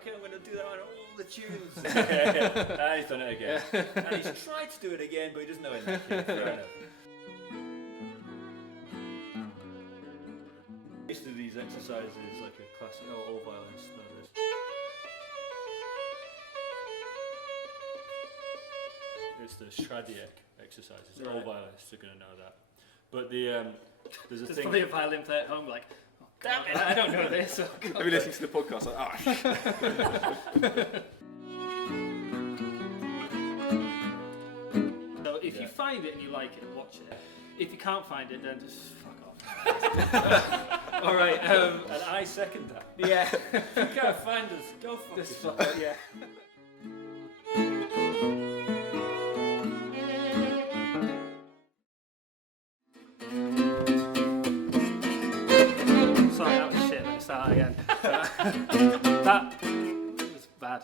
okay, I'm going to do that on all the tunes. And he's done it again. And he's tried to do it again, but he doesn't know it. Fair enough. Most of these exercises, like a classic, all violinists know this. It's the Shradiak exercises. Right. All violinists are going to know that. But there's a There's thing. probably a violin player at home like, oh, damn it, I don't know this. Oh, God. Maybe listening to the podcast like, So if you find it and you like it, watch it. If you can't find it, then just fuck off. All right. And I second that. Yeah. If you can't find us, go fuck Just yourself. fuck off, yeah. Sorry, that was shit. Let me start again. That was bad.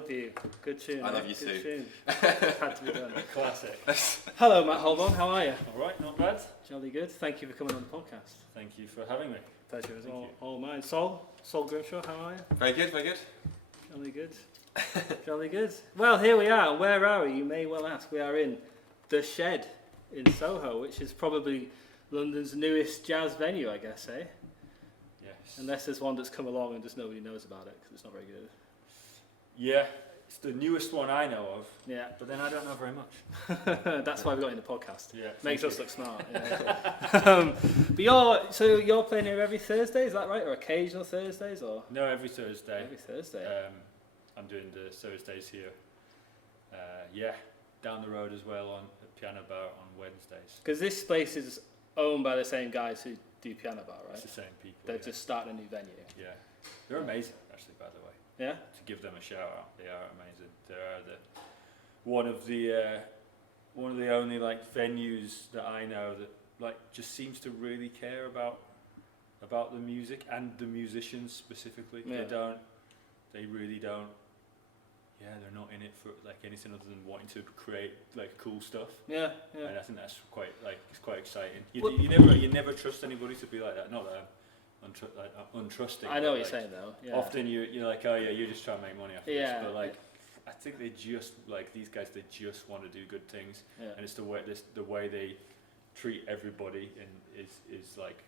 Love You. Good tune. I love you Good too. Tune. Had to be done. Classic. Hello, Matt Holborn. How are you? All right, not bad. Jolly good. Thank you for coming on the podcast. Thank you for having me. Pleasure as Thank all, you. all mine. Sol Grimshaw, how are you? Very good, very good. Jolly good. Jolly good. Well, here we are. Where are we? You may well ask. We are in the Shed in Soho, which is probably London's newest jazz venue, I guess, eh? Yes. Unless there's one that's come along and just nobody knows about it because it's not very good. Yeah, it's the newest one I know of, Yeah. but then I don't know very much. That's why we got in the podcast. Yeah. Makes thank us you. look smart. Yeah. But you're playing here every Thursday, is that right? Or occasional Thursdays, or No, every Thursday. every Thursday? I'm doing the Thursdays here. Yeah, down the road as well at Piano Bar on Wednesdays. Because this place is owned by the same guys who do Piano Bar, right? It's the same people. They've yeah. just started a new venue. Yeah, they're amazing actually. By the way, Yeah. to give them a shout out, they are amazing. They are one of the only like venues that I know that like just seems to really care about the music and the musicians specifically. Yeah. They really don't. Yeah, they're not in it for like anything other than wanting to create like cool stuff. Yeah. And I think that's it's quite exciting. Well- You never trust anybody to be like that. Not that I'm untrusting. I know what but, you're like, saying though. Yeah. Often you're like, oh yeah, you're just trying to make money off Yeah, this. But like, I think they just like these guys. They just want to do good things, Yeah. and it's the way they treat everybody and is like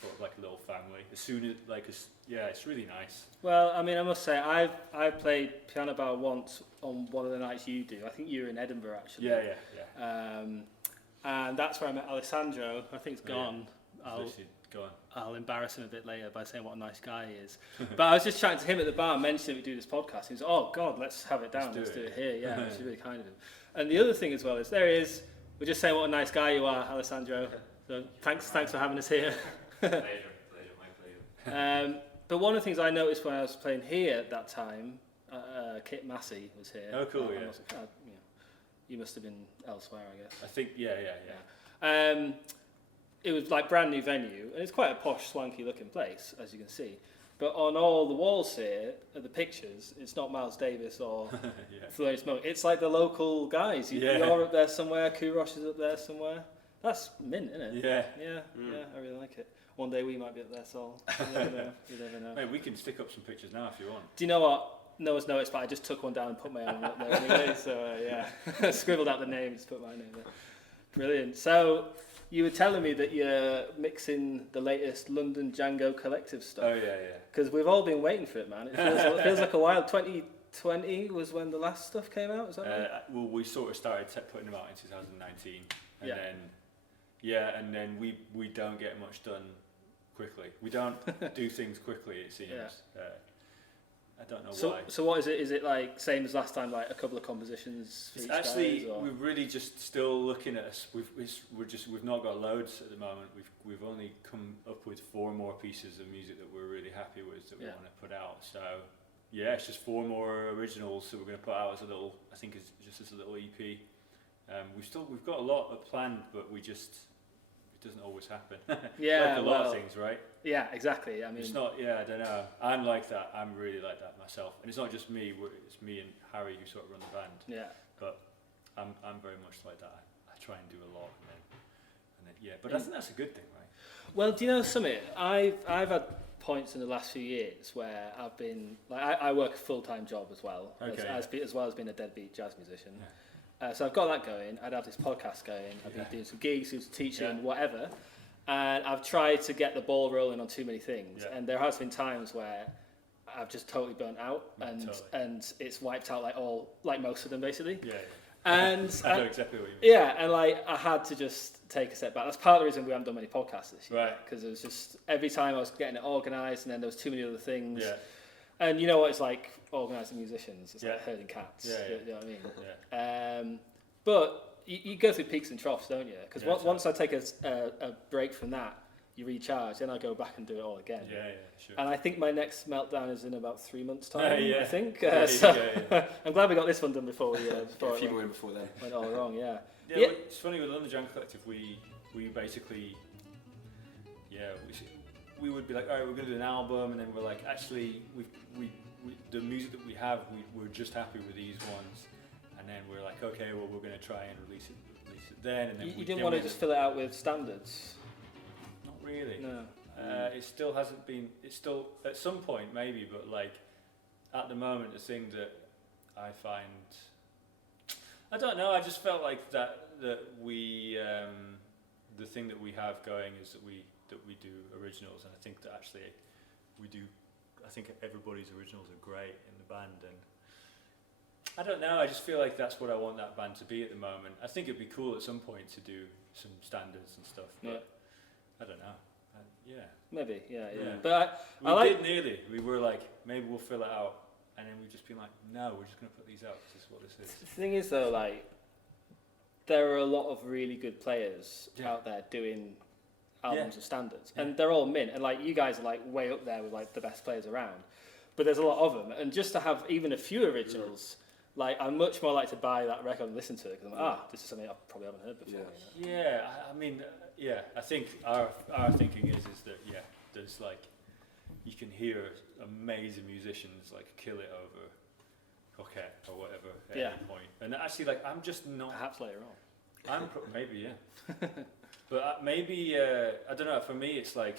sort of like a little family. As soon as it's really nice. Well, I mean, I must say, I've played Piano Bar once on one of the nights you do. I think you were in Edinburgh actually. Yeah. And that's where I met Alessandro. I think it's Oh, yeah. gone. Go on. I'll embarrass him a bit later by saying what a nice guy he is. But I was just chatting to him at the bar, mentioning we do this podcast. He was, oh God, let's have it down. Let's do it here. Yeah, which is really kind of him. And the other thing as well is we're just saying what a nice guy you are, Alessandro. So thanks for having us here. Pleasure, my pleasure. But one of the things I noticed when I was playing here at that time, Kit Massey was here. Oh, cool, yeah. You must have been elsewhere, I guess. I think yeah. It was like brand new venue, and it's quite a posh, swanky looking place, as you can see. But on all the walls here, the pictures, it's not Miles Davis or Yeah. Thelonious Monk. It's like the local guys. Yeah. You're up there somewhere. Kurosh is up there somewhere. That's mint, isn't it? Yeah. Yeah, I really like it. One day we might be up there, Sol. You never know. You never know. Mate, we can stick up some pictures now if you want. Do you know what? No one's noticed, but I just took one down and put my own up there anyway. So yeah, scribbled out the names, put my name there. Brilliant. So you were telling me that you're mixing the latest London Django Collective stuff. Oh yeah. Because we've all been waiting for it, man. It feels like a while. 2020 was when the last stuff came out. Is that right? Well, we sort of started putting them out in 2019, and Yeah. then we don't get much done quickly. We don't do things quickly. It seems. Yeah. I don't know why. So what is it? Is it like same as last time, like a couple of compositions for It's each actually guys, or? we're really just still looking at us. We've not got loads at the moment. We've only come up with 4 more pieces of music that we're really happy with that we want to put out. So yeah, it's just 4 more originals that we're going to put out as a little. I think it's just as a little EP. We've got a lot planned, but it doesn't always happen. Yeah, like a lot of things, right? Yeah, exactly. I mean, It's not. Yeah, I don't know. I'm like that. I'm really like that myself, and it's not just me. It's me and Harry who sort of run the band. yeah. But I'm very much like that. I try and do a lot, and then yeah. But I think that's a good thing, right? Well, do you know something? I've had points in the last few years where I've been like I work a full-time job as well, as well as being a deadbeat jazz musician. Yeah. So I've got that going. I'd have this podcast going. I've been doing some gigs, doing some teaching, whatever. And I've tried to get the ball rolling on too many things. Yeah. And there has been times where I've just totally burnt out, and it's wiped out like most of them basically. Yeah. And I know exactly what you mean. Yeah, and like I had to just take a step back. That's part of the reason we haven't done many podcasts this year. Right. Because it was just every time I was getting it organised, and then there was too many other things. Yeah. And you know what it's like organising musicians. It's like Yeah. herding cats. Yeah, yeah. You know what I mean? Yeah. But you go through peaks and troughs, don't you? Because Yeah, once I take a break from that, you recharge, then I go back and do it all again. Yeah, sure. And I think my next meltdown is in about 3 months' time, Yeah. I think. Yeah. I'm glad we got this one done before we A few more in before then. went all wrong, yeah. Yeah, it's funny with London Django Collective, we basically, we would be like, all right, we're going to do an album, and then we're like, actually, we the music that we have, we're just happy with these ones, and then we're like, okay, well, we're going to try and release it then. And then you didn't want to just fill it out with standards? Not really. No. It still hasn't been. It's still at some point maybe, but like at the moment, the thing that I find, I don't know. I just felt like that we the thing that we have going is that we do originals, and I think that actually we do. I think everybody's originals are great in the band, and I don't know. I just feel like that's what I want that band to be at the moment. I think it'd be cool at some point to do some standards and stuff, but I don't know. Yeah. Maybe, yeah. But we did nearly. We were like, maybe we'll fill it out, and then we've just been like, no, we're just going to put these out. This is what this is. The thing is, though, like, there are a lot of really good players out there doing albums of standards, and they're all mint. And like, you guys are like way up there with like the best players around. But there's a lot of them, and just to have even a few originals. Like, I'm much more like to buy that record and listen to it because I'm like, this is something I probably haven't heard before. Yeah, you know? I mean, I think our thinking is that there's like, you can hear amazing musicians like kill it over Coquette or whatever at any point. And actually, like, I'm just not. Perhaps later on. Maybe, but maybe I don't know. For me, it's like,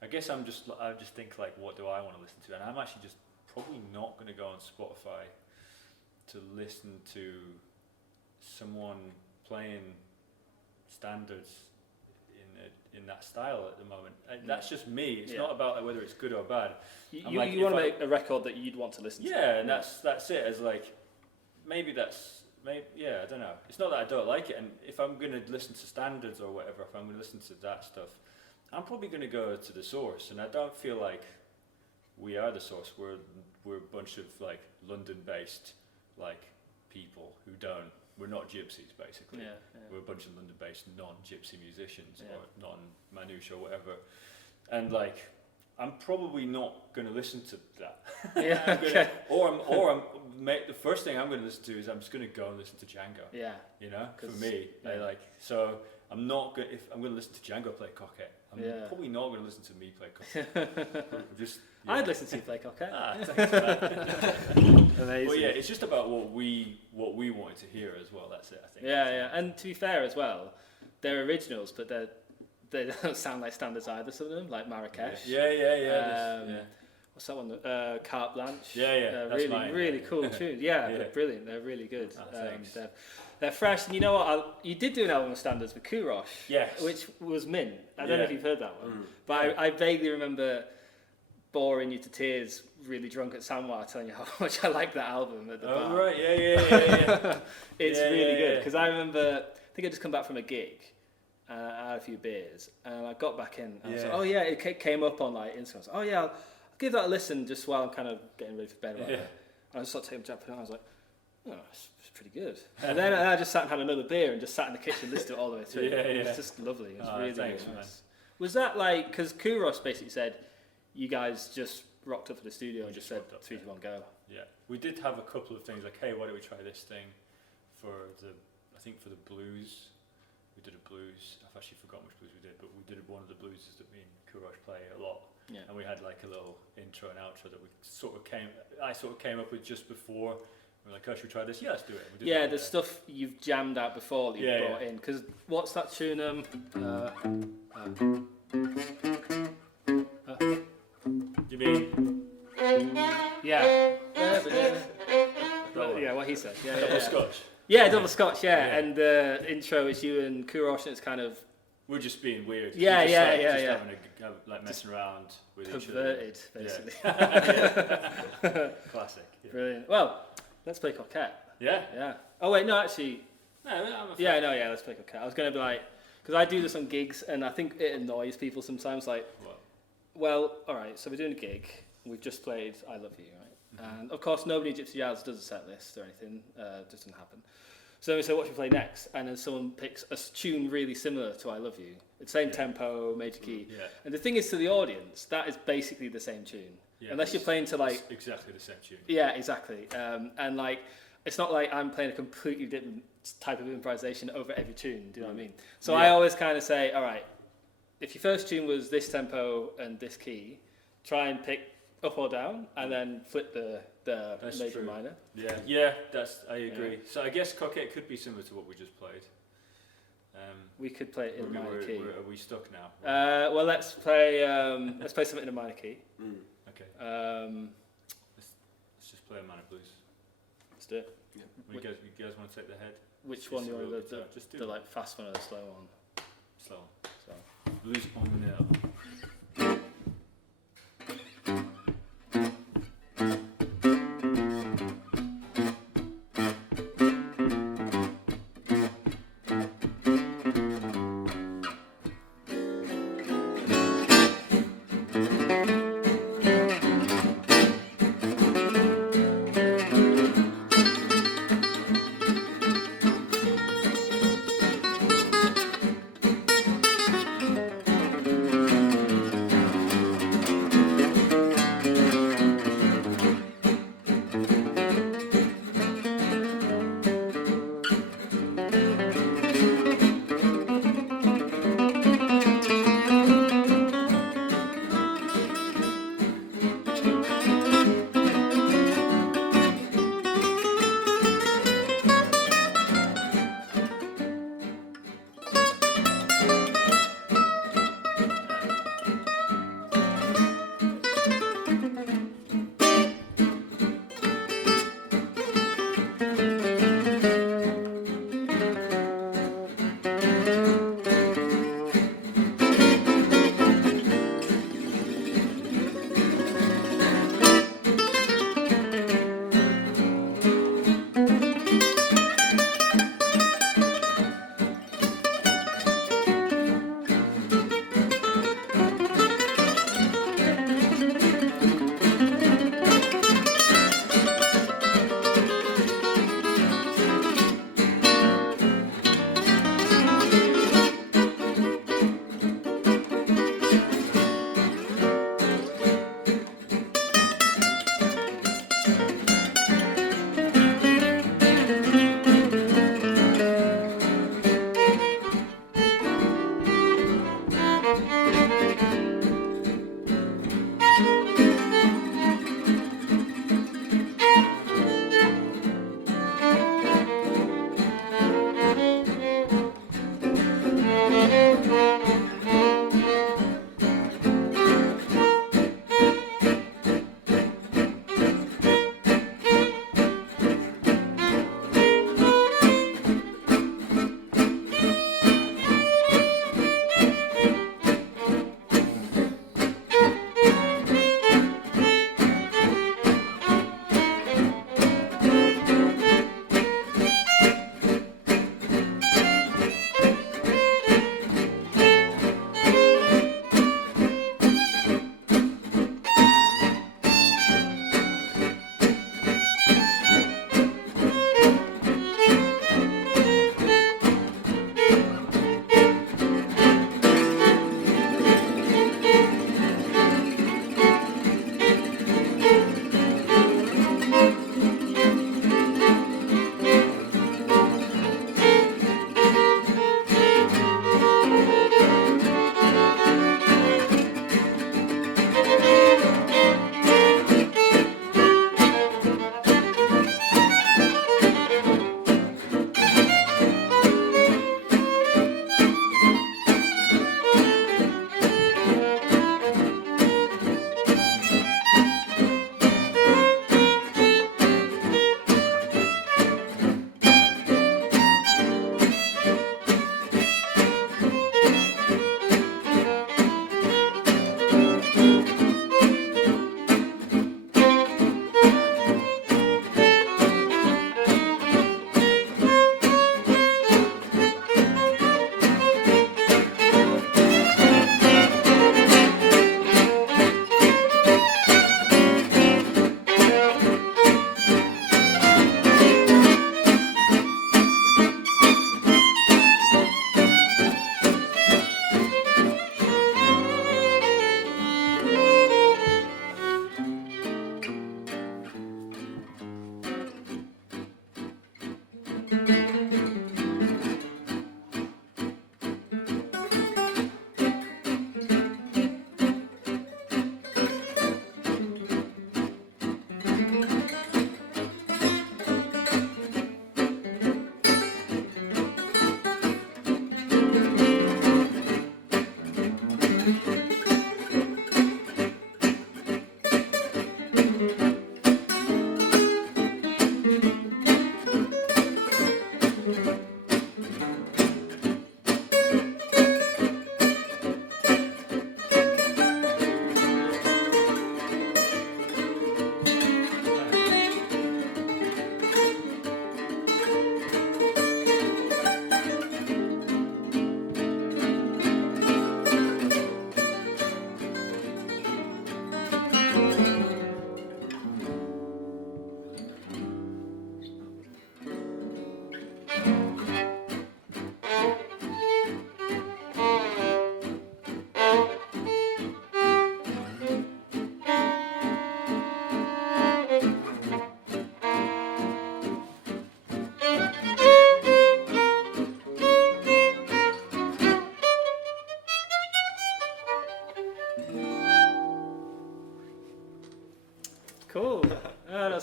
I guess I just think like, what do I want to listen to? And I'm actually just probably not going to go on Spotify to listen to someone playing standards in that style at the moment. That's just me. It's not about like, whether it's good or bad. You want to make a record that you'd want to listen to. Yeah, and that's it. As like, maybe I don't know. It's not that I don't like it. And if I'm going to listen to standards or whatever, if I'm going to listen to that stuff, I'm probably going to go to the source. And I don't feel like we are the source. We're a bunch of like London-based like people who we're not gypsies basically. We're a bunch of London-based non-gypsy musicians or non-manouche or whatever, and like I'm probably not going to listen to that. The first thing I'm going to listen to is I'm just going to go and listen to Django. You know, for me, so I'm not going. If I'm going to listen to Django play Coquette, I'm probably not going to listen to me play Coquette. I'd listen to you play Coquette. Thanks, man. Amazing. Well, it's just about what we wanted to hear as well. That's it, I think. And to be fair as well, they're originals, but they don't sound like standards either. Some of them, like Marrakesh. What's that one? Carte Blanche. That's really cool tunes. They're brilliant. They're really good. They're fresh. And you know what? You did do an album of standards with Kurosh. Yes. Which was mint. I don't know if you've heard that one, but I vaguely remember boring you to tears, really drunk at Sanwa, telling you how much I like that album at the bar. Right, It's really good, because I remember, I think I'd just come back from a gig, and I had a few beers, and I got back in, and I was like, it came up on like Instagram. I was like, I'll give that a listen just while I'm kind of getting ready for bed. And I just started taking a jump, and I was like, it's pretty good. And then I just sat and had another beer and just sat in the kitchen and listened to it all the way through. It was just lovely. It was really nice. Man. Was that like, because Kuros basically said, you guys just rocked up to the studio and just said, 3, 2, 1, go. Yeah, we did have a couple of things like, hey, why don't we try this thing for the blues. We did a blues. I've actually forgotten which blues we did, but we did one of the blues that me and Kurosh play a lot. Yeah. And we had like a little intro and outro that I sort of came up with just before. We're like, oh, should we try this? Yeah, let's do it. We did the stuff you've jammed out before that you've brought in. Because what's that tune? You mean? Yeah. Yeah, what he said. Yeah, double Scotch. Yeah, double Scotch. Yeah, and the intro is you and Kurosh, and it's kind of. We're just being weird. Yeah. Having like messing around with each other. Perverted, basically. Classic. Yeah. Brilliant. Well, let's play Coquette. Yeah. Oh wait, no, actually. No, let's play Coquette. I was going to be like, because I do this on gigs, and I think it annoys people sometimes. Like, what? Well, all right. So we're doing a gig. We've just played "I Love You," right? Mm-hmm. And of course, nobody at Gypsy Jazz does a set list or anything. It just doesn't happen. So we say, what should we play next? And then someone picks a tune really similar to I Love You. It's same tempo, major key. Yeah. And the thing is, to the audience, that is basically the same tune. Yeah, unless you're playing to like... It's exactly the same tune. Yeah, exactly. And like, it's not like I'm playing a completely different type of improvisation over every tune. Do you know what I mean? So I always kind of say, all right, if your first tune was this tempo and this key, try and pick up or down, and then flip the That's major true. minor. Yeah, I agree. So I guess coquette could be similar to what we just played. We could play it in a minor key. Are we stuck now? Well, let's play something in a minor key. Okay. Let's just play a minor blues. Let's do it. Yeah. You guys want to take the head? Which one do you want? Just do the like fast one or the slow one? slow. So. Blues on now.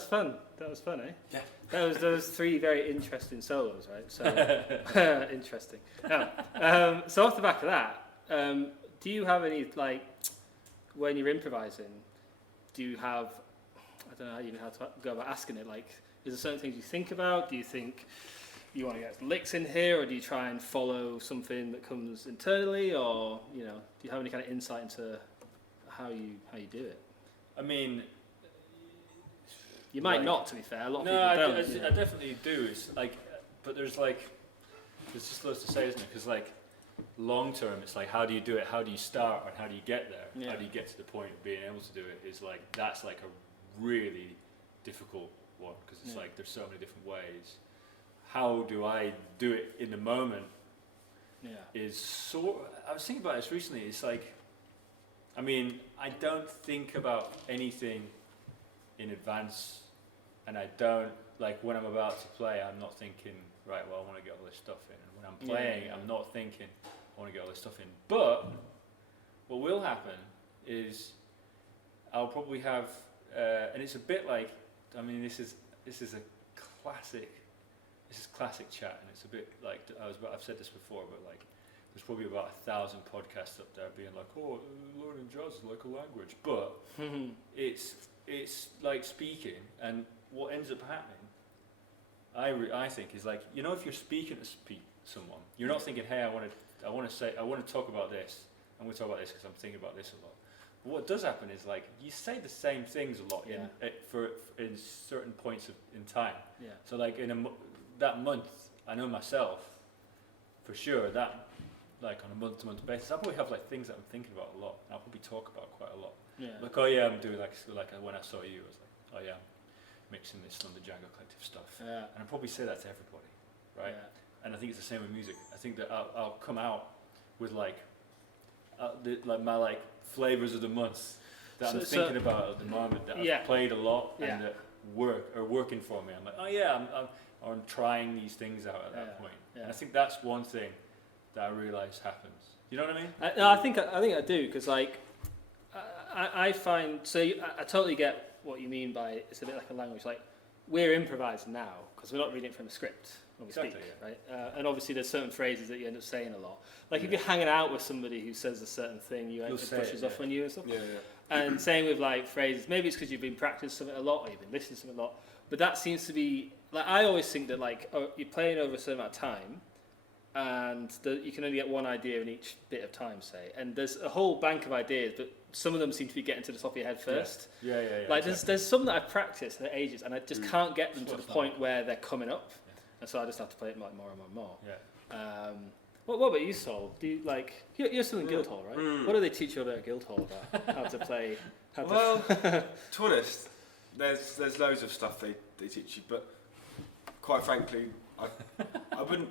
fun. That was fun, eh? Yeah. Those 3 very interesting solos, right? So interesting. Now, so off the back of that, do you have any, like, when you're improvising, do you have, I don't know even how to go about asking it, like, is there certain things you think about? Do you think you want to get licks in here, or do you try and follow something that comes internally, or, you know, do you have any kind of insight into how you do it? I mean, you might like, not, to be fair. A lot of no, people don't. I definitely do. It's like, but there's just loads to say, isn't it? Because like, long term, it's like, how do you do it? How do you start, and how do you get there? Yeah. How do you get to the point of being able to do it? Is like, that's like a really difficult one, because it's like there's so many different ways. How do I do it in the moment? Yeah. I was thinking about this recently. It's like, I mean, I don't think about anything in advance, and I don't, like, when I'm about to play, I'm not thinking, right, well, I want to get all this stuff in, and when I'm playing, I'm not thinking, I want to get all this stuff in. But what will happen is I'll probably have, and it's a bit like, I mean, this is a classic. This is classic chat, and it's a bit like, I've said this before, but like, there's probably about 1,000 podcasts up there being like, oh, learning jazz is like a language, but it's like speaking, and what ends up happening, I think, is like, you know, if you're speaking to someone, you're not thinking, hey, I want to talk about this, I'm going to talk about this because I'm thinking about this a lot. But what does happen is, like, you say the same things a lot in certain points in time. Yeah. So like that month, I know myself for sure that, like, on a month-to-month basis, I probably have like things that I'm thinking about a lot, and I'll probably talk about quite a lot. Yeah. Like, oh yeah, I'm doing like when I saw you, I was like, oh yeah, I'm mixing this London Django Collective stuff. Yeah. And I probably say that to everybody, right? Yeah. And I think it's the same with music. I think that I'll come out with like my like flavors of the month that I'm thinking about at the moment, that I've played a lot and that are working for me. I'm like, oh yeah, I'm trying these things out at that point. Yeah. And I think that's one thing that I realise happens. You know what I mean? No, I think I do, because like I find, so I totally get what you mean by it's a bit like a language. Like, we're improvising now because we're not reading it from a script when we speak, right? And obviously there's certain phrases that you end up saying a lot. Like if you're hanging out with somebody who says a certain thing, it pushes off on you and stuff. Yeah. And same with like phrases. Maybe it's because you've been practicing something a lot, or you've been listening to something a lot. But that seems to be, like, I always think that, like, you're playing over a certain amount of time, and you can only get one idea in each bit of time, say. And there's a whole bank of ideas, but some of them seem to be getting to the top of your head first. Yeah. Like, exactly. there's some that I've practiced for ages, and I just can't get them to the point where they're coming up. Yeah. And so I just have to play it like more and more. Yeah. What about you, Sol? Do you, like, you're still in Guildhall, right? What do they teach you over at Guildhall about how to play? To be honest, there's loads of stuff they teach you, but quite frankly, I wouldn't.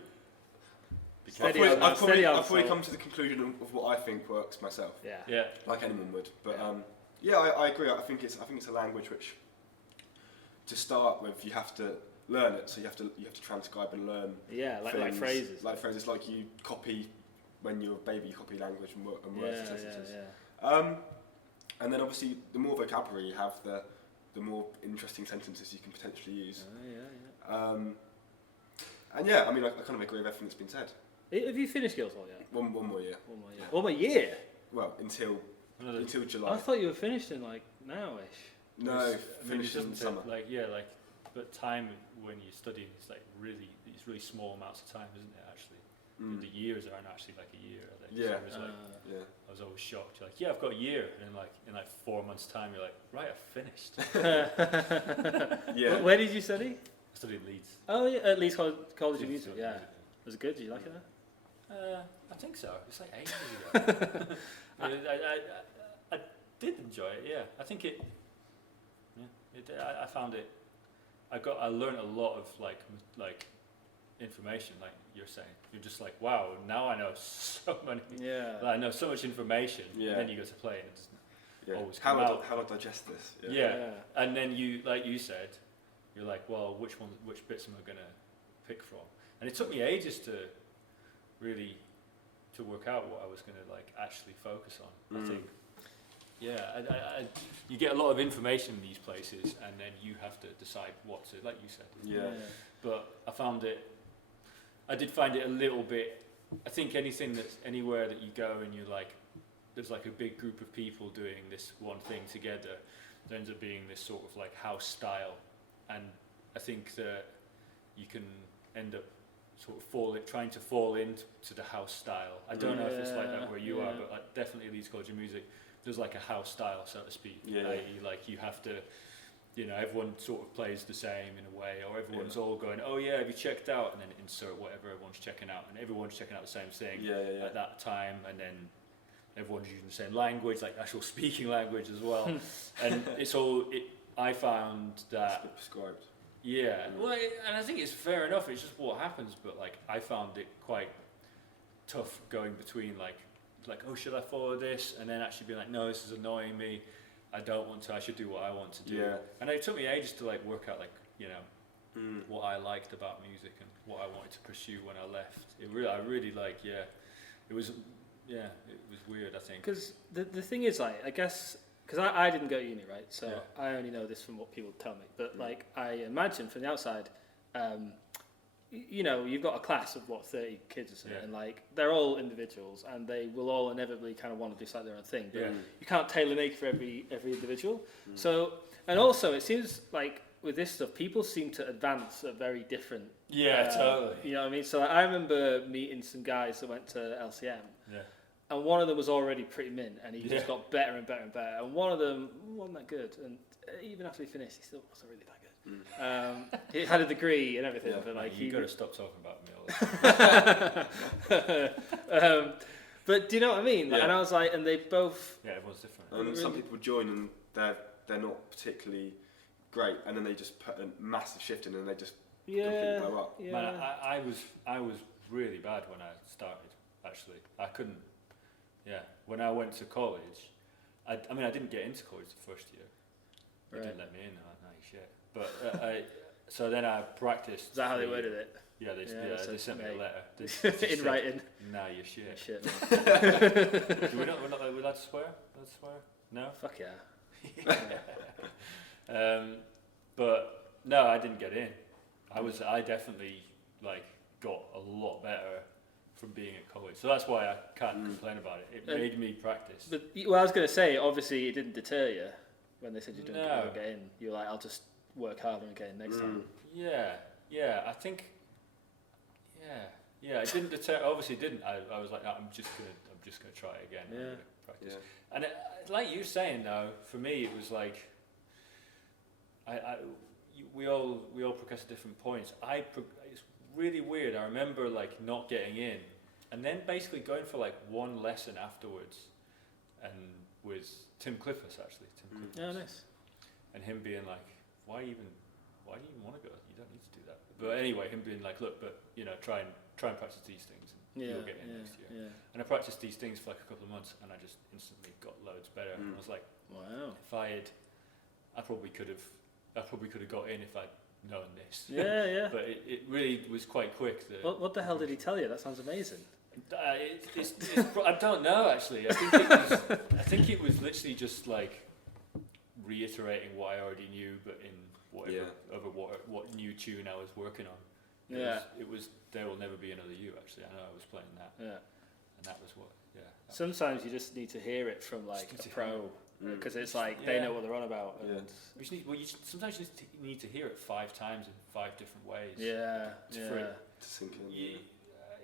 I've probably come to the conclusion of what I think works myself. Yeah. Like anyone would, but I agree. I think it's a language which, to start with, you have to learn it. So you have to transcribe and learn. Yeah, like phrases. Like phrases, like you copy when you're a baby. You copy language and words and sentences. Yeah. And then obviously, the more vocabulary you have, the more interesting sentences you can potentially use. And yeah, I mean, I kind of agree with everything that's been said. Have you finished Guildhall yet? One more year. One more year? Well, until July. I thought you were finished in like now-ish. No, finished in summer. But time when you're studying is like it's really small amounts of time, isn't it? Actually, the years aren't actually like a year. I was always shocked. You're like, I've got a year, and in 4 months' time, you're like, right, I've finished. Yeah. Where did you study? I studied at Leeds. Oh, yeah, at Leeds College of Music. Yeah. Was it good? Did you like it there? I think so. It's like 8 years ago. I did enjoy it. Yeah, I think it. Yeah, I found it. I learned a lot of like information, like you're saying. You're just like, wow, now I know so many. Yeah. I know so much information. Yeah. And then you go to play, and it's always come out. How do I digest this? Yeah. And then you, like you said, you're like, well, which bits am I gonna pick from? And it took me ages to really work out what I was gonna like actually focus on. I think. you get a lot of information in these places, and then you have to decide what to, like you said. Yeah. But I did find it a little bit. I think anything that's anywhere that you go and you're like, there's like a big group of people doing this one thing together, there ends up being this sort of like house style, and I think that you can end up sort of trying to fall into the house style. I don't know if it's like that where you are, but like definitely Leeds College of Music, there's like a house style, so to speak. I.e. like you have to, everyone sort of plays the same in a way, or everyone's all going, oh yeah, have you checked out? And then insert whatever everyone's checking out, and everyone's checking out the same thing at that time, and then everyone's using the same language, like actual speaking language as well. And I found that... It's prescribed. Yeah, well, and I think it's fair enough, it's just what happens, but like I found it quite tough going between like, oh, should I follow this? And then actually being like, no, this is annoying me. I don't want to. I should do what I want to do. Yeah. And it took me ages to like work out like what I liked about music and what I wanted to pursue when I left. I really like it was weird, I think. Because the thing is, like, I guess because I didn't go to uni, right? So I only know this from what people tell me. But like I imagine from the outside, you've got a class of 30 kids or so, and like they're all individuals, and they will all inevitably kind of want to do their own thing. But you can't tailor make for every individual. So, and also it seems like with this stuff, people seem to advance at very different. Yeah, totally. You know what I mean? So I remember meeting some guys that went to LCM. Yeah. And one of them was already pretty mint, and he just got better and better and better. And one of them wasn't that good, and even after he finished, he still wasn't really that good. He had a degree and everything, but like you got to stop talking about me all the time. But do you know what I mean? And I was like, and they both. Yeah, everyone's different. And some people join and they're not particularly great, and then they just put a massive shift in, and they just completely blow up. Yeah. Man, I was really bad when I started. Actually, I couldn't. Yeah, when I went to college, I didn't get into college the first year. They didn't let me in. No, you shit. But so then I practiced. Is that how they worded it? Yeah, they sent me a letter. In writing. Nah, you're shit. Shit. We're not allowed to swear? No? Fuck yeah. But no, I didn't get in. I definitely like got a lot better from being at college, so that's why I can't complain about it. It made me practice. But I was going to say, obviously, it didn't deter you when they said you don't get in. You're like, I'll just work harder and get in next time. Yeah. I think. Yeah. It didn't deter. Obviously, it didn't. I was like, no, I'm just gonna try it again. Yeah. Practice. Yeah. And like you're saying though, for me it was like, we all progress at different points. It's really weird. I remember like not getting in, and then basically going for like one lesson afterwards, and with Tim Clifford actually. Oh, nice. And him being like, why do you even want to go? You don't need to do that. But anyway, him being like, look, but try and practice these things, and you'll get in next year. Yeah. And I practiced these things for like a couple of months, and I just instantly got loads better. And I was like, wow. If I probably could have got in if I'd known this. Yeah. But it really was quite quick. What the hell did he tell you? That sounds amazing. I don't know actually. I think it was literally just like reiterating what I already knew, but in what new tune I was working on. It was There Will Never Be Another You. Actually, I know I was playing that. Yeah. And that was what. Yeah. Sometimes you just need to hear it from like a pro, because it's like they know what they're on about. And sometimes you just need to hear it 5 times in 5 different ways. For it to sink in.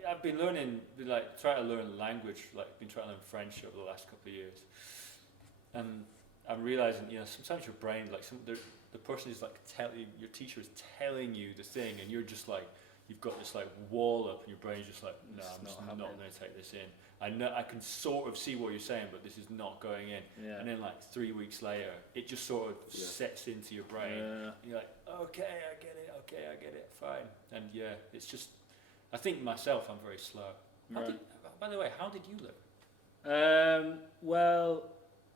I've been learning, trying to learn language, been trying to learn French over the last couple of years. And I'm realizing, sometimes your brain, the person is your teacher is telling you the thing, and you're just like, you've got this wall up, and your brain's just like, no, I'm just not going to take this in. I know I can sort of see what you're saying, but this is not going in. And then 3 weeks later, it just sort of sets into your brain. And you're like, okay, I get it, fine. And it's just, I think myself, I'm very slow. By the way, how did you learn? Well,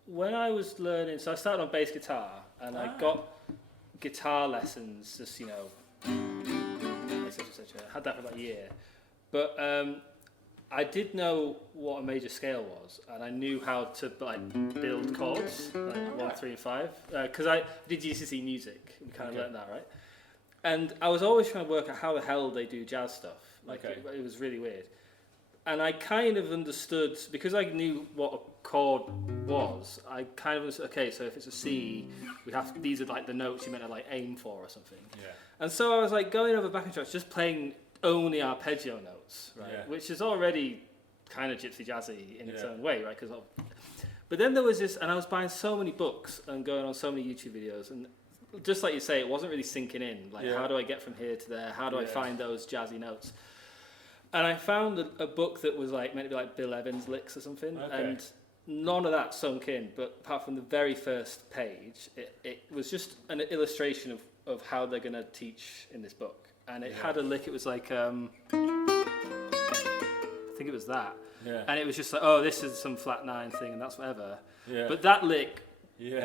when I was learning, so I started on bass guitar, and I got guitar lessons, just, etc. I had that for about a year. But I did know what a major scale was, and I knew how to build chords, like 1, 3, and 5, because I did GCSE music. We kind of learned that, right? And I was always trying to work out how the hell they do jazz stuff. It was really weird. And I kind of understood, because I knew what a chord was, I kind of understood, okay, so if it's a C, these are like the notes you're meant to like aim for or something. Yeah. And so I was like going over backing tracks, just playing only arpeggio notes, right? Yeah. Which is already kind of gypsy jazzy in its own way, right? But then there was this, and I was buying so many books and going on so many YouTube videos, and just like you say, it wasn't really sinking in. Like, how do I get from here to there? How do I find those jazzy notes? And I found a book that was like meant to be like Bill Evans' licks or something, and none of that sunk in. But apart from the very first page, it was just an illustration of how they're going to teach in this book. And it had a lick. It was like I think it was that. Yeah. And it was just like, oh, this is some flat 9 thing, and that's whatever. Yeah. But that lick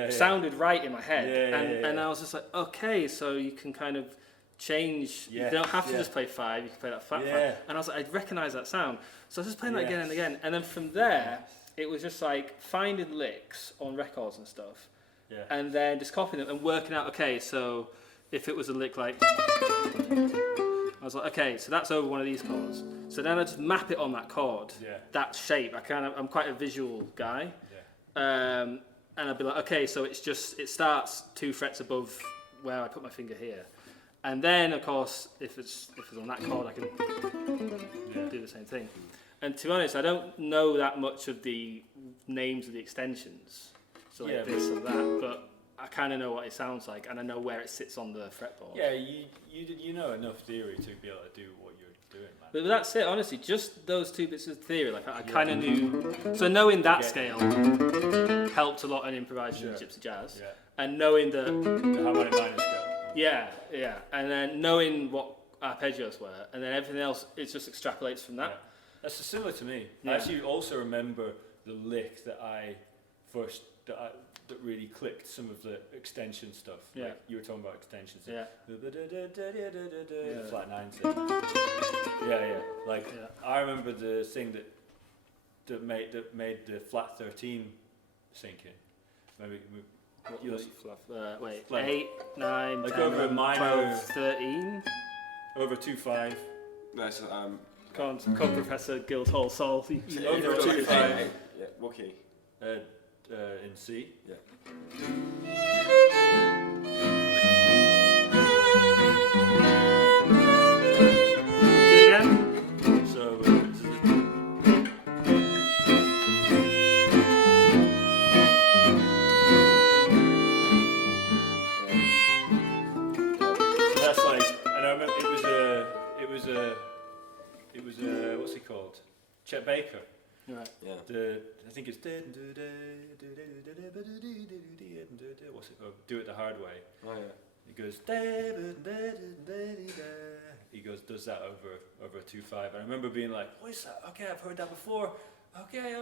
sounded right in my head, and I was just like, okay, so you can kind of change. You don't have to just play 5. You can play that flat 5. And I was like, I recognise that sound, so I was just playing that again and again. And then from there, it was just like finding licks on records and stuff, and then just copying them and working out. Okay, so if it was a lick like, I was like, okay, so that's over one of these chords. So then I just map it on that chord, that shape. I'm quite a visual guy. And I'd be like, okay, so it starts 2 frets above where I put my finger here. And then, of course, if it's on that chord, I can do the same thing. And to be honest, I don't know that much of the names of the extensions, so like this or that, but I kind of know what it sounds like, and I know where it sits on the fretboard. Yeah, you know enough theory to be able to do what you're doing, man. But that's it, honestly. Just those 2 bits of theory, like I kind of knew. So knowing that scale helped a lot in improvising gypsy jazz, and knowing the harmonic minor scale. Yeah, and then knowing what arpeggios were, and then everything else, it just extrapolates from that. Yeah. That's similar to me. Yeah. I actually also remember the lick that that really clicked some of the extension stuff. Yeah. Like you were talking about extensions. Yeah. Flat 9 thing. I remember the thing that made the flat 13 sink in. Maybe wait, 8, 9, like 10, over a minor 12, 13. Over 2/5. That's Come on, Professor Guildhall Sol. Over 2/5. Yeah, what key? In C. Yeah. Do it again. So that's like, and I remember it was what's he called? Chet Baker. Right. Yeah. I think it's what's it? Do It the Hard Way. Oh yeah. He goes does that over a 2/5. I remember being like, what is that? Okay, I've heard that before. Okay,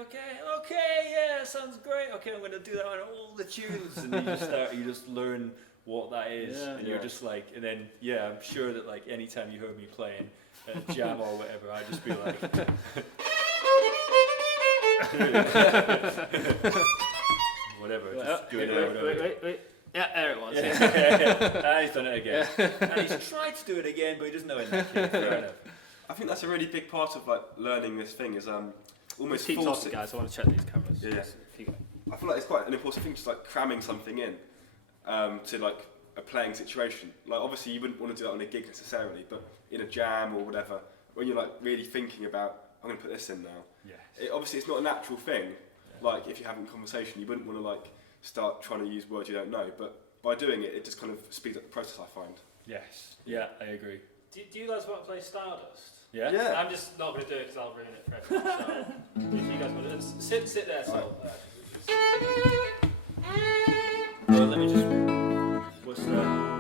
yeah, sounds great. Okay, I'm going to do that on all the tunes, and you just learn what that is, and you're just like, and then I'm sure that like anytime you heard me playing at a jam or whatever, I'd just be like. Whatever, just do it over. Wait. Yeah, there it was. And he's done it again. And he's tried to do it again, but he doesn't know it. Fair enough. I think that's a really big part of like learning this thing is almost keep talking, guys. I want to check these cameras. Yeah. I feel like it's quite an important thing, just like cramming something in to like a playing situation. Like obviously you wouldn't want to do that on a gig necessarily, but in a jam or whatever, when you're like really thinking about, I'm going to put this in now. Yes. Obviously it's not a natural thing. Like if you're having a conversation, you wouldn't want to like start trying to use words you don't know, but by doing it, it just kind of speeds up the process, I find. Yes. Yeah, I agree. Do you guys want to play Stardust? Yeah. I'm just not going to do it because I'll ruin it for everyone. So if you guys want to sit there, so. Well, let me just. What's that?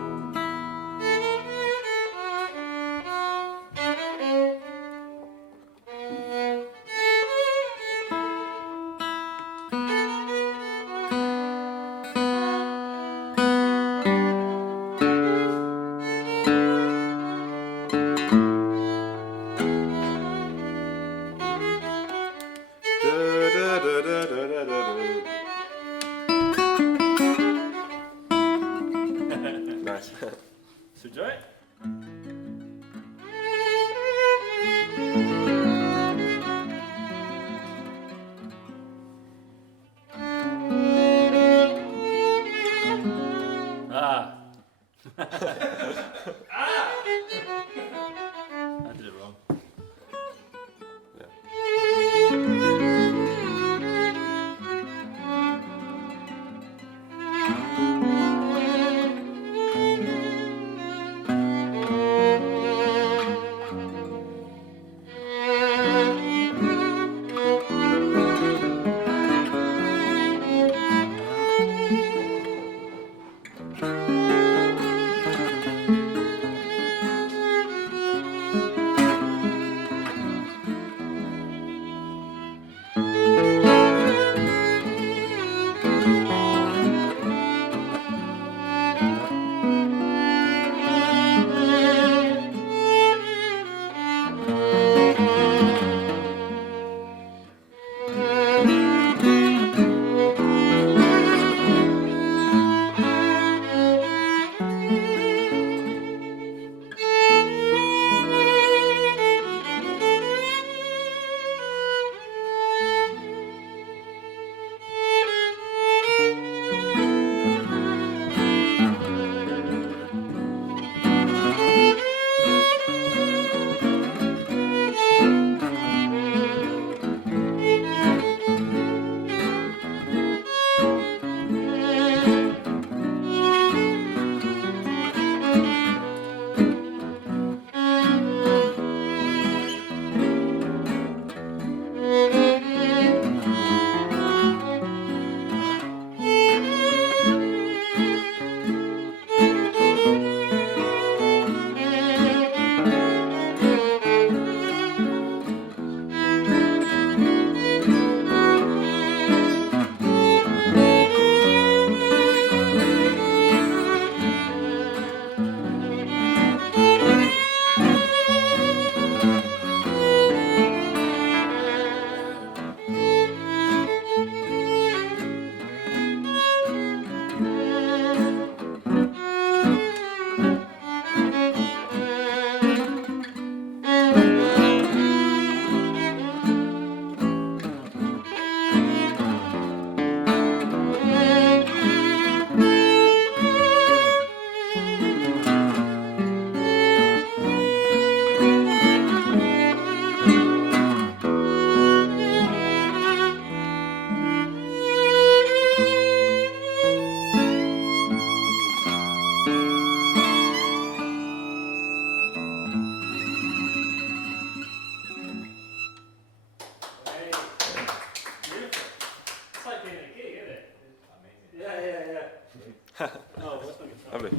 Lovely.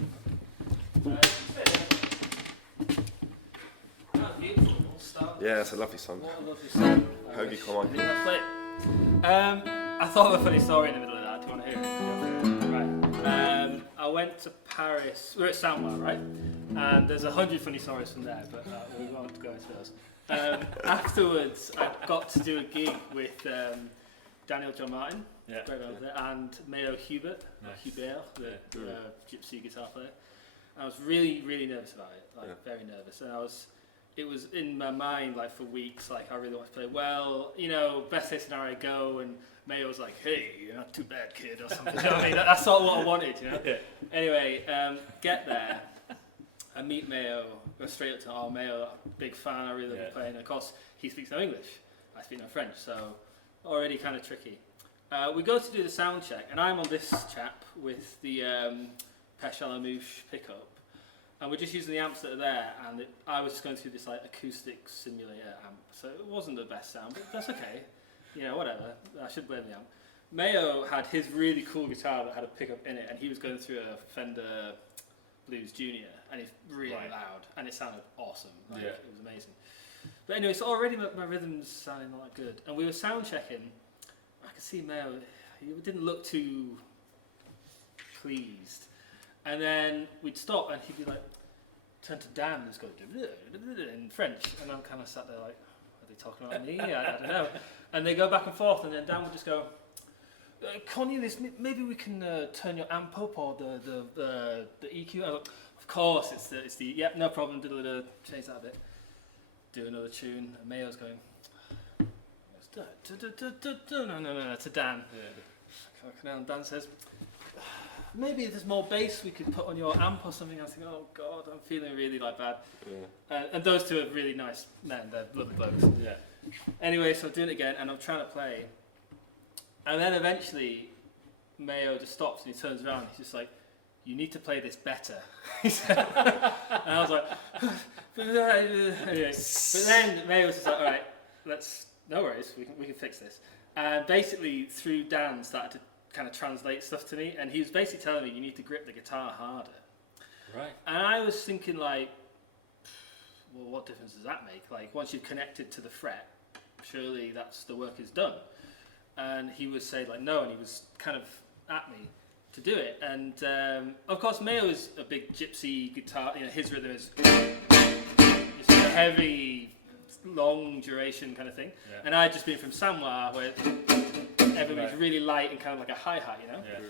Yeah, it's a lovely song. What a lovely song. Hoagie, come on. Play it. I thought of a funny story in the middle of that. Do you want to hear it? Right. I went to Paris. We're at Saint-Ouen, right? And there's 100 funny stories from there, but we won't go into those. Afterwards, I got to do a gig with Daniel John Martin, and Mayo Hubert, Hubert, the gypsy guitar player. I was really, really nervous about it, very nervous, and it was in my mind like for weeks, like I really want to play well, best case scenario, go, and Mayo was like, hey, you're not too bad, kid, or something. You know what I mean? That's sort of what I wanted, Yeah. Anyway, get there, I meet Mayo, go straight up to Mayo, big fan, I really love playing. Of course, he speaks no English, I speak no French, so already kind of tricky. We go to do the sound check, and I'm on this chap with the Pesh a la Mouche pickup. And we're just using the amps that are there, and I was just going through this like acoustic simulator amp, so it wasn't the best sound, but that's okay. Whatever. I should blame the amp. Mayo had his really cool guitar that had a pickup in it, and he was going through a Fender Blues Junior, and it's really loud, and it sounded awesome. It was amazing. But anyway, so already my rhythm's sounding not that good, and we were sound checking. I could see Mayo; he didn't look too pleased. And then we'd stop, and he'd be like, turn to Dan and just go in French, and I'm kind of sat there like, are they talking about me? I don't know. And they go back and forth, and then Dan would just go, Cornelius, maybe we can turn your amp up or the EQ. I was like, of course, it's the yep, no problem. Change that a bit. Do another tune. And Mayo's going, no, to Dan. And Dan says, maybe there's more bass we could put on your amp or something. I was thinking, oh God, I'm feeling really bad. Yeah. And those two are really nice men. They're lovely blokes. Yeah. Anyway, so I'm doing it again, and I'm trying to play. And then eventually, Mayo just stops and he turns around. He's just like, you need to play this better. And I was like, anyway. But then Mayo was just like, all right, no worries, we can fix this. And basically, through Dan, started to kind of translate stuff to me, and he was basically telling me you need to grip the guitar harder. Right. And I was thinking like, well, what difference does that make? Like, once you've connected to the fret, surely the work is done. And he was saying like, no, and he was kind of at me to do it. And of course, Mayo is a big gypsy guitar. His rhythm is it's a heavy, long duration kind of thing. Yeah. And I'd just been from Samoa, where everybody's really light and kind of like a hi-hat, Yeah.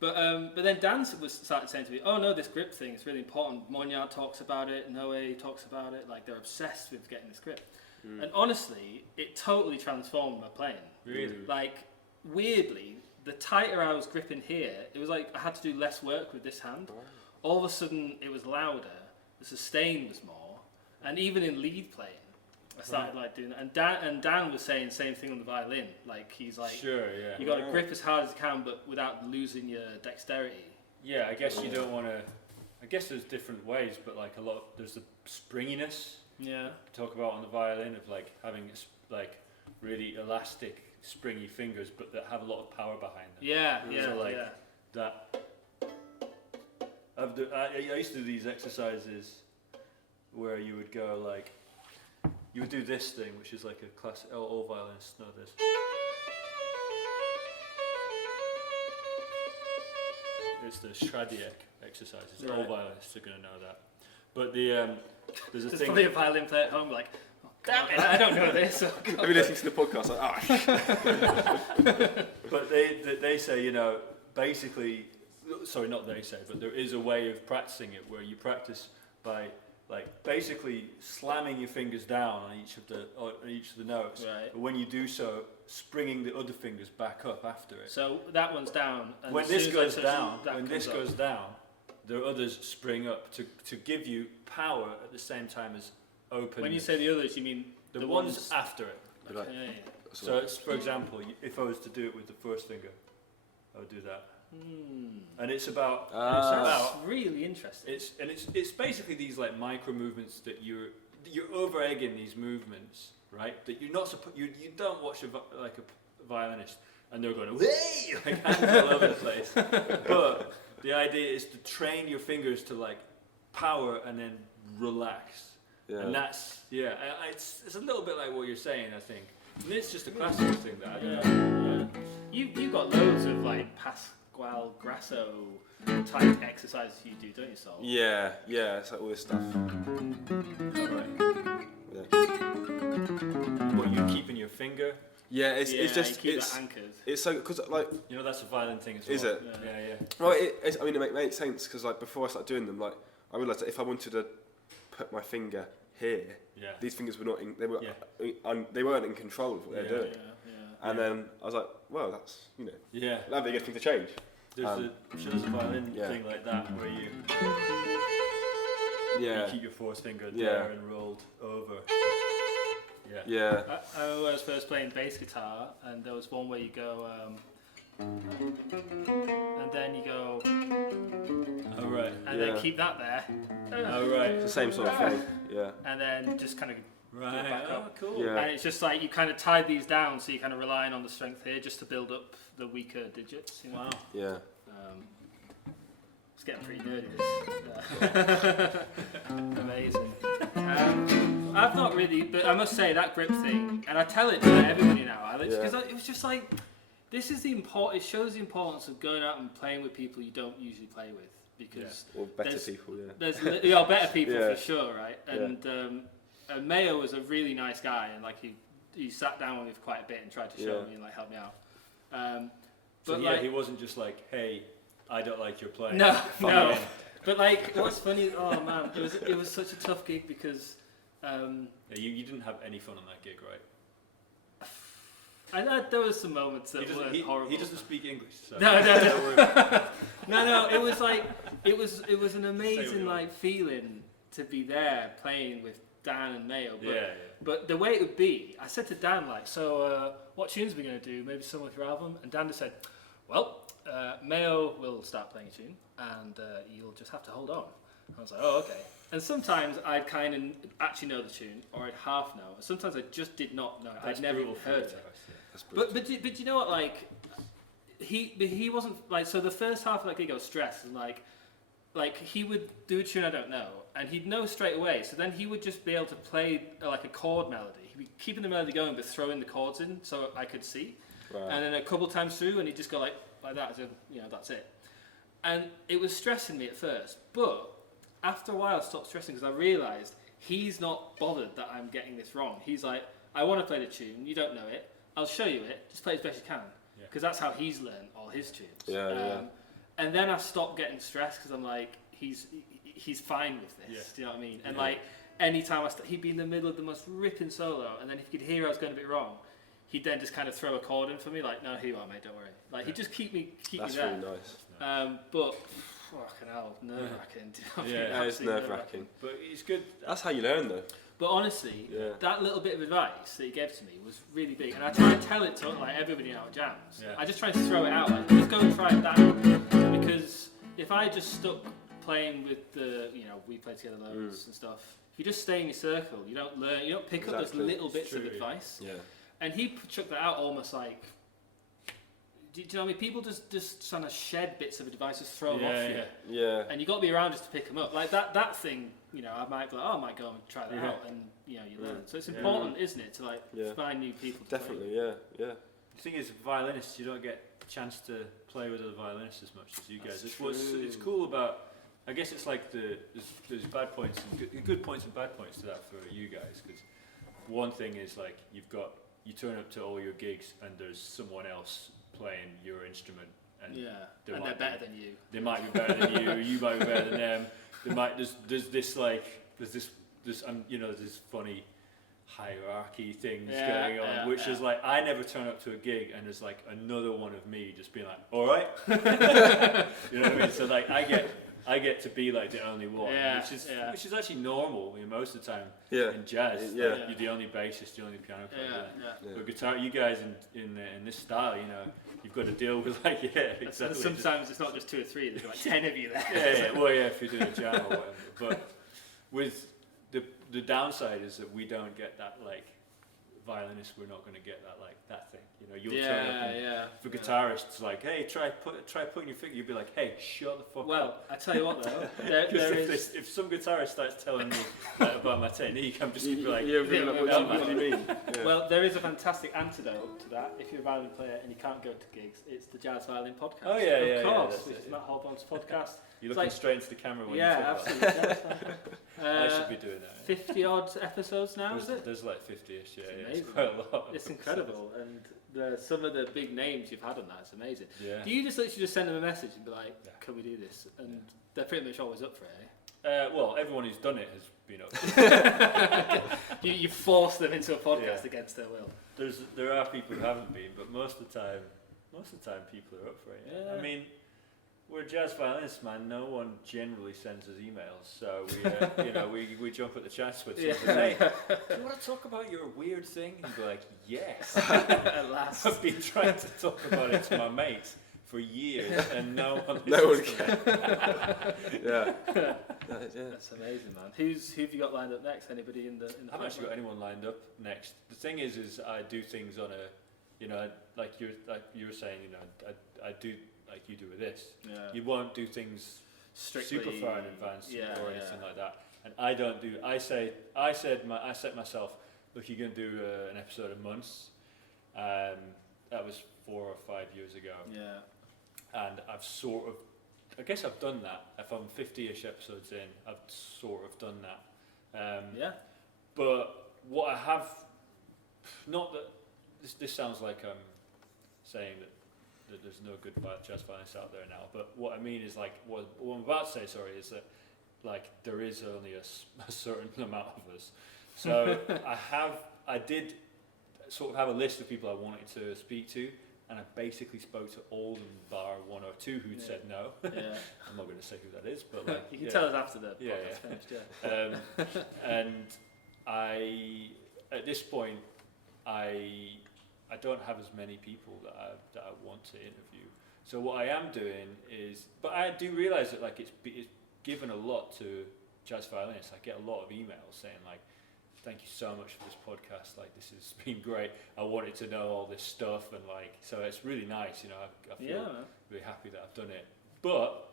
But then Dan started saying to me, oh no, this grip thing is really important. Monyard talks about it, Noe talks about it, like they're obsessed with getting this grip. And honestly, it totally transformed my playing. Really? Like, weirdly, the tighter I was gripping here, it was like I had to do less work with this hand. All of a sudden, it was louder, the sustain was more, and even in lead playing, I started like doing that. And Dan was saying the same thing on the violin. Like, he's like, sure, yeah. You got to grip as hard as you can, but without losing your dexterity. Yeah, I guess you don't want to. I guess there's different ways, but like there's the springiness. Yeah. Talk about on the violin of like having like really elastic, springy fingers, but that have a lot of power behind them. Yeah, so like that. I used to do these exercises where you would go like, you would do this thing, which is like a classic. All violinists know this. It's the Schradiek exercises. Right. All violinists are going to know that. But there's a thing. Probably a violin player at home like, oh, damn it, I don't know this. Maybe listening to the podcast like, But they say, basically, sorry, not they say, but there is a way of practicing it where you practice by like basically slamming your fingers down on each of the notes. Right. But when you do so, springing the other fingers back up after it. So that one's down. And when this goes down, the others spring up to give you power at the same time as open. When you say the others, you mean the ones after it. Okay. So it's, for example, if I was to do it with the first finger, I would do that. And it's about really interesting. It's basically these like micro movements that you're over egging these movements, right? That you're not supposed. You don't watch a violinist and they're going, "Way!" like hands all over the place. But The idea is to train your fingers to like power and then relax. Yeah. And that's it's a little bit like what you're saying, I think. And it's just a classical thing that I don't know. You've got loads of like Pasquale Grasso type exercises you do, don't you, Sol? Yeah, it's like all this stuff. Alright. Yeah. What, you keeping your finger? Yeah, it's just you keep that anchored. it's so because like You know, that's a violin thing as well. is it? Yeah. Well, I mean it makes sense because like before I started doing them, like I realised that if I wanted to put my finger here, these fingers were not they weren't in control of what they're doing. And then I was like, well, that's that'd be a good thing to change. There's a violin thing like that where you keep your fourth finger there and rolled over. Yeah. I remember when I was first playing bass guitar, and there was one where you go, and then you go, and then keep that there. It's the same sort of thing. Yeah. And then just kind of back up. Cool. Yeah. And it's just like you kind of tied these down, so you're kind of relying on the strength here just to build up the weaker digits. You know? Wow. Yeah. It's getting pretty nerdy. Amazing. I've not really, but I must say that grip thing, and I tell it to everybody now, Alex, because it was just like, this is it shows the importance of going out and playing with people you don't usually play with, because or better people, there's better people for sure, right? And Mayo was a really nice guy, and like he sat down with me for quite a bit and tried to show me and like help me out. He wasn't just like, hey, I don't like your playing. No. But like, what's funny? Oh man, it was such a tough gig because. You didn't have any fun on that gig, right? I know there was some moments that were horrible. He doesn't speak English. So No. It was like it was an amazing like feeling to be there playing with Dan and Mayo. But the way it would be, I said to Dan like, so what tunes are we going to do? Maybe some of your album? And Dan just said, well, Mayo will start playing a tune, and you'll just have to hold on. I was like, oh, okay. And sometimes I'd kind of actually know the tune, or I'd half know. Sometimes I just did not know. I'd never heard it. But you know what? Like he wasn't like, so. The first half of that gig I was stressed, and like he would do a tune I don't know, and he'd know straight away. So then he would just be able to play like a chord melody. He'd be keeping the melody going, but throwing the chords in so I could see. Right. And then a couple times through, and he'd just go like that. So, that's it. And it was stressing me at first, but after a while I stopped stressing because I realised he's not bothered that I'm getting this wrong. He's like, I want to play the tune, you don't know it, I'll show you it, just play as best you can. Because that's how he's learned all his tunes. And then I stopped getting stressed because I'm like, he's fine with this, do you know what I mean? And like, anytime he'd be in the middle of the most ripping solo, and then if he could hear I was going a bit wrong, he'd then just kind of throw a chord in for me, like, no, here you are, mate, don't worry. Like, he'd just keep me there. That's really nice. But fucking hell, nerve-wracking. It's nerve-wracking. But it's good. That's how you learn, though. But honestly, that little bit of advice that he gave to me was really big, and I try and tell it to like everybody out of jams. I just try to throw it out, like, just go and try that, because if I just stuck playing with the, we play together loads and stuff. If you just stay in your circle, you don't learn, you don't pick up those little bits of advice. And he chucked that out almost like. Do you know what I mean? People just kind of shed bits of advice, just throw them off you. And you got to be around just to pick them up. Like that thing, I might be like, I might go and try that out, and you learn. So it's important, isn't it, to like find new people. Definitely, The thing is, violinists, you don't get a chance to play with other violinists as much as you guys. It's cool about. I guess it's like there's bad points and good points and bad points to that for you guys, because one thing is like you turn up to all your gigs and there's someone else playing your instrument, and they're better than you. They might be better than you. You might be better than them. There's this funny hierarchy things going on, which is like I never turn up to a gig and there's like another one of me just being like, all right, you know what I mean? So like I get to be like the only one, which is actually normal. I mean, most of the time in jazz, you're the only bassist, the only piano player. But guitar, you guys in this style, you've got to deal with like exactly. Sometimes it's not just 2 or 3; there's like 10 of you there. Well, if you're doing a jam or whatever. But with the downside is that we don't get that like violinists, we're not going to get that thing. You know, you'll turn up and for guitarists, like, hey, try putting your finger. You'll be like, hey, shut the fuck up. Well, I tell you what though, if some guitarist starts telling me about my technique, I'm just going to be like, what do you mean? Yeah. Well, there is a fantastic antidote to that. If you're a violin player and you can't go to gigs, it's the Jazz Violin Podcast. Oh yeah, of course, which is Matt Holborn's podcast. You're looking straight into the camera when you talk absolutely. I should be doing that. 50 odd episodes now, is it? There's like 50ish, It's quite a lot. It's incredible, and some of the big names you've had on that, it's amazing. Yeah. Do you just literally just send them a message and be like, can we do this? And they're pretty much always up for it, well, everyone who's done it has been up for it. You force them into a podcast against their will. There are people who haven't been, but most of the time people are up for it. Yeah. I mean, we're jazz violinists, man. No one generally sends us emails, so we jump at the chance with something. Hey, do you want to talk about your weird thing? And be like, yes. At last. I've been trying to talk about it to my mates for years, and no one can. Yeah. That's amazing, man. Who have you got lined up next? Anybody in the I haven't actually got anyone lined up next. The thing is I do things on a, like you were saying, I do. Like you do with this, you won't do things strictly super far in advance or anything like that. And I don't do. I set myself, look, you're going to do an episode a month. That was 4 or 5 years ago. Yeah. And I've sort of, I guess I've done that. If I'm 50ish episodes in, I've sort of done that. But what I have, not that this sounds like I'm saying that there's no good jazz violinists out there now, but what I mean is what I'm about to say, is that there is only a certain amount of us. So I did sort of have a list of people I wanted to speak to, and I basically spoke to all of them bar one or two who'd said no. I'm not going to say who that is, but you can tell us after the podcast finished. And at this point, I don't have as many people that I want to interview. So what I am doing is, but I do realise that it's given a lot to jazz violinists. I get a lot of emails saying thank you so much for this podcast. This has been great. I wanted to know all this stuff, and so it's really nice. I feel really happy that I've done it. But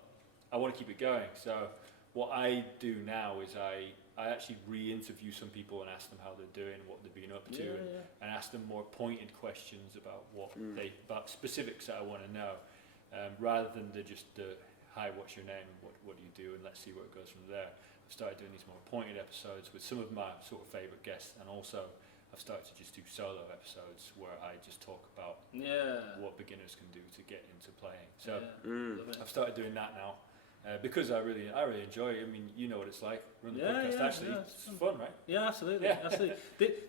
I want to keep it going. So what I do now is I actually re-interview some people and ask them how they're doing, what they've been up to, and ask them more pointed questions about about specifics that I want to know, rather than just hi, what's your name, what do you do, and let's see where it goes from there. I've started doing these more pointed episodes with some of my sort of favourite guests, and also I've started to just do solo episodes where I just talk about what beginners can do to get into playing. So I've started doing that now. Because I really enjoy it. I mean, you know what it's like. Run the podcast. Actually, it's fun, right? Yeah, absolutely.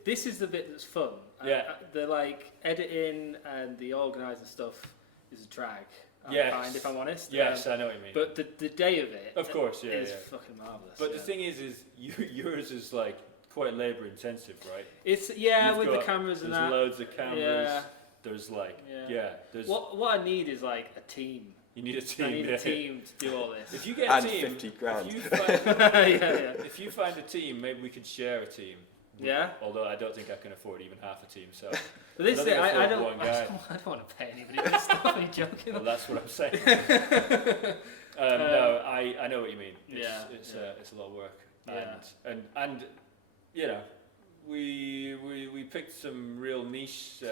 This is the bit that's fun. The editing and the organising stuff is a drag. I find, if I'm honest. Yes, I know what you mean. But the day of it, of course, is fucking marvellous. But the thing is yours is quite labour intensive, right? It's with the cameras and that. There's loads of cameras. Yeah. There's there's. What I need is a team. You need a team. I need a team to do all this. If you get a team, 50 grand. If you find a team, maybe we could share a team. Yeah. Although I don't think I can afford even half a team. So. But this thing, I don't want to pay anybody for stuff. Are you joking? Well, that's what I'm saying. No, I know what you mean. It's a lot of work. And we picked some real niche,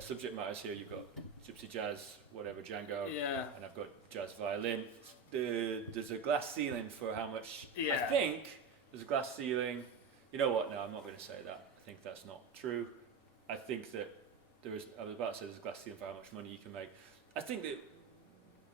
subject matters here. You've got Gypsy Jazz, whatever, Django, and I've got Jazz Violin. There's a glass ceiling for how much. I think there's a glass ceiling. You know what? No, I'm not going to say that. I think that's not true. I think that I was about to say there's a glass ceiling for how much money you can make. I think that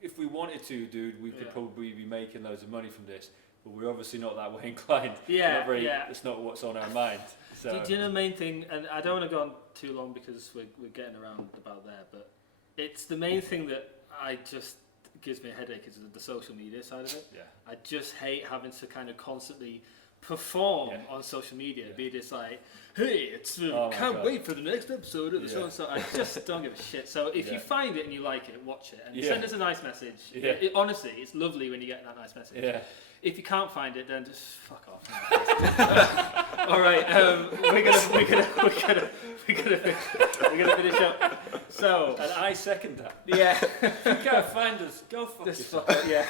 if we wanted to, dude, we could probably be making loads of money from this. But we're obviously not that way inclined. It's not what's on our mind. So. Do you know the main thing? And I don't want to go on too long because we're getting around about there. But it's the main thing that gives me a headache is the social media side of it. Yeah. I just hate having to kind of constantly perform on social media. Be just hey, it's can't wait for the next episode of the so and so. I just don't give a shit. So if you find it and you like it, watch it and send us a nice message. Honestly, it's lovely when you get that nice message. If you can't find it, then just fuck off. All right, we're gonna finish up. So, and I second that. Yeah. If you can't find us, go fuck yourself. Yeah.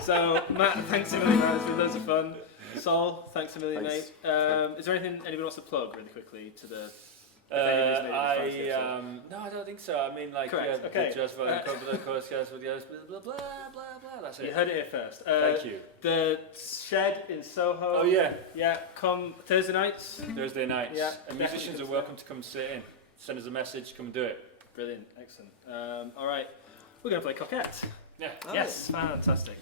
So, Matt, thanks a million. It's been loads of fun. Sol, thanks a million, Thanks. mate. Is there anything anyone wants to plug really quickly to the? No, I don't think so. I mean, like, Correct. the Jazz Violin Podcast with blah blah blah blah. That's it. You heard it here first. Thank you. The Shed in Soho. Oh yeah. Yeah. Come Thursday nights. Thursday nights. Yeah. And musicians are welcome to come sit in. Send us a message. Come and do it. Brilliant. Excellent. All right. We're gonna play Coquette. Yeah. Oh. Yes. Fantastic.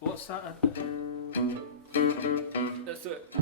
What's that? Let's do it.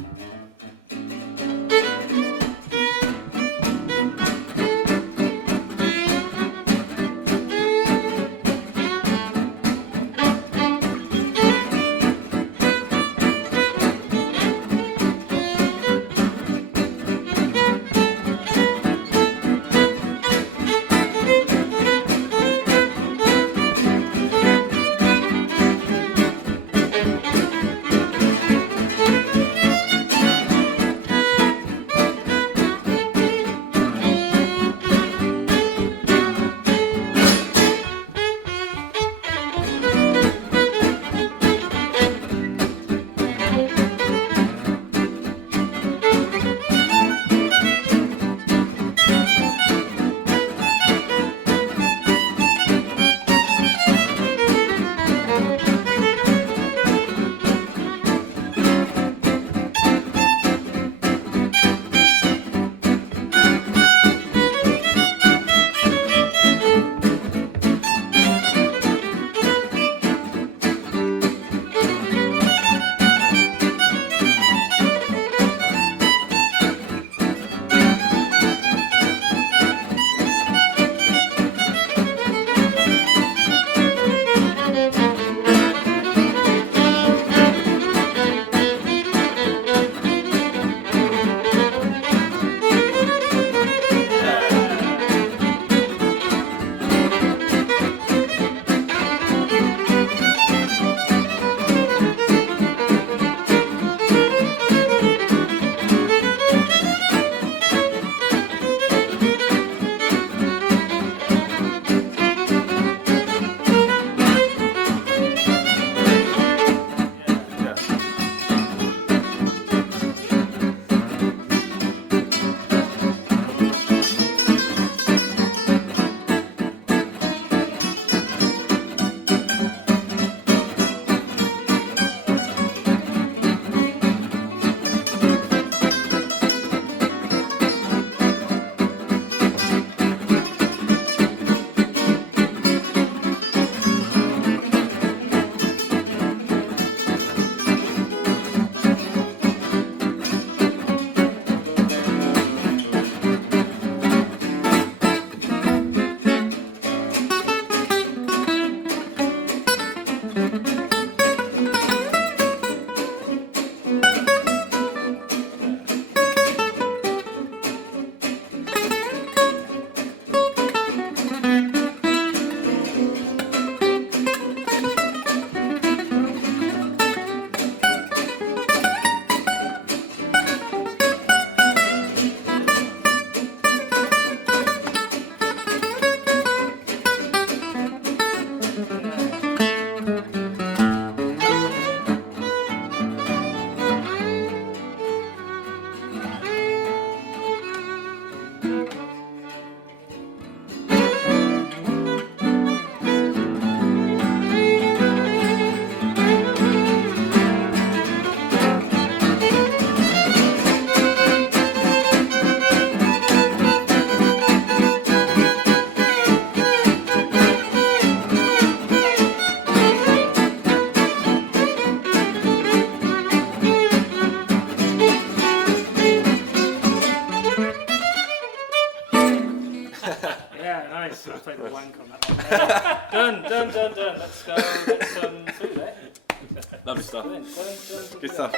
Done. Let's go get some food, eh? Lovely stuff. Brilliant. Good stuff.